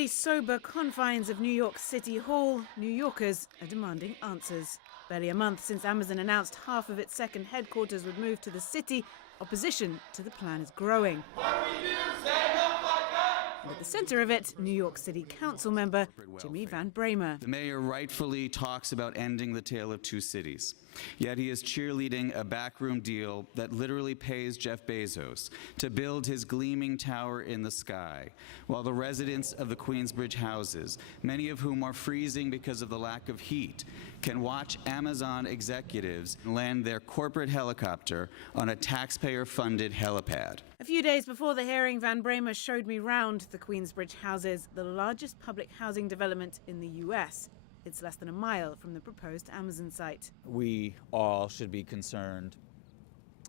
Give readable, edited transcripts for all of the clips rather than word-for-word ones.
chilly, sober confines of New York City Hall, New Yorkers are demanding answers. Barely a month since Amazon announced half of its second headquarters would move to the city, opposition to the plan is growing. And at the center of it, New York City Council member Jimmy Van Bramer. The mayor rightfully talks about ending the tale of two cities, yet he is cheerleading a backroom deal that literally pays Jeff Bezos to build his gleaming tower in the sky, while the residents of the Queensbridge houses, many of whom are freezing because of the lack of heat, can watch Amazon executives land their corporate helicopter on a taxpayer-funded helipad. A few days before the hearing, Van Bramer showed me round the Queensbridge houses, the largest public housing development in the US. It's less than a mile from the proposed Amazon site. We all should be concerned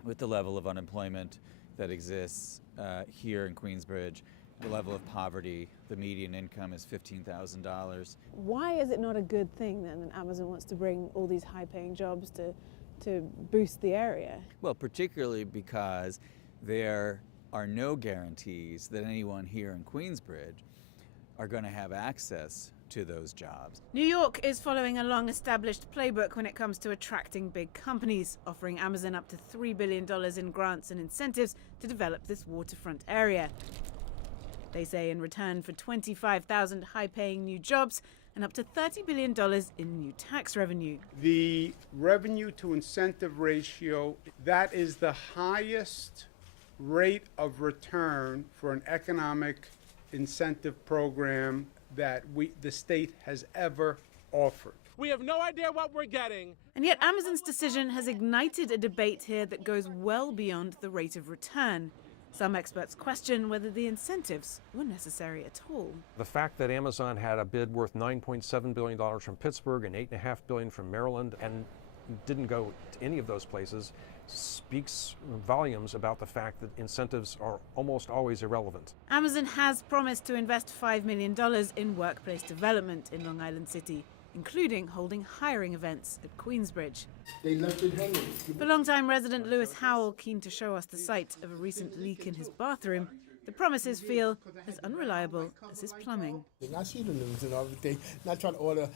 with the level of unemployment that exists here in Queensbridge, the level of poverty. The median income is $15,000. Why is it not a good thing then that Amazon wants to bring all these high-paying jobs to boost the area? Well, particularly because there are no guarantees that anyone here in Queensbridge are going to have access to those jobs. New York is following a long-established playbook when it comes to attracting big companies, offering Amazon up to $3 billion in grants and incentives to develop this waterfront area. They say in return for 25,000 high-paying new jobs and up to $30 billion in new tax revenue. The revenue to incentive ratio, that is the highest rate of return for an economic incentive program that the state has ever offered. We have no idea what we're getting. And yet Amazon's decision has ignited a debate here that goes well beyond the rate of return. Some experts question whether the incentives were necessary at all. The fact that Amazon had a bid worth $9.7 billion from Pittsburgh and $8.5 billion from Maryland and didn't go to any of those places speaks volumes about the fact that incentives are almost always irrelevant. Amazon has promised to invest $5 million in workplace development in Long Island City, including holding hiring events at Queensbridge. They left it hanging. For longtime resident Lewis Howell, keen to show us the site of a recent leak in his bathroom, the promises feel as unreliable as his plumbing. I see the news and everything, not trying to order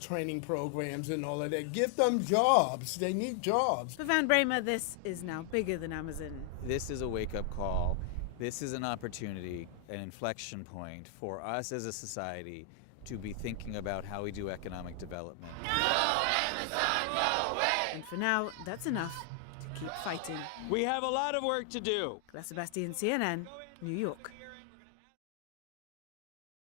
training programs and all of that. Give them jobs. They need jobs. For Van Bramer, this is now bigger than Amazon. This is a wake-up call. This is an opportunity, an inflection point for us as a society to be thinking about how we do economic development. No, Amazon, no way! And for now, that's enough to keep fighting. We have a lot of work to do. Claire Sebastian, CNN, New York.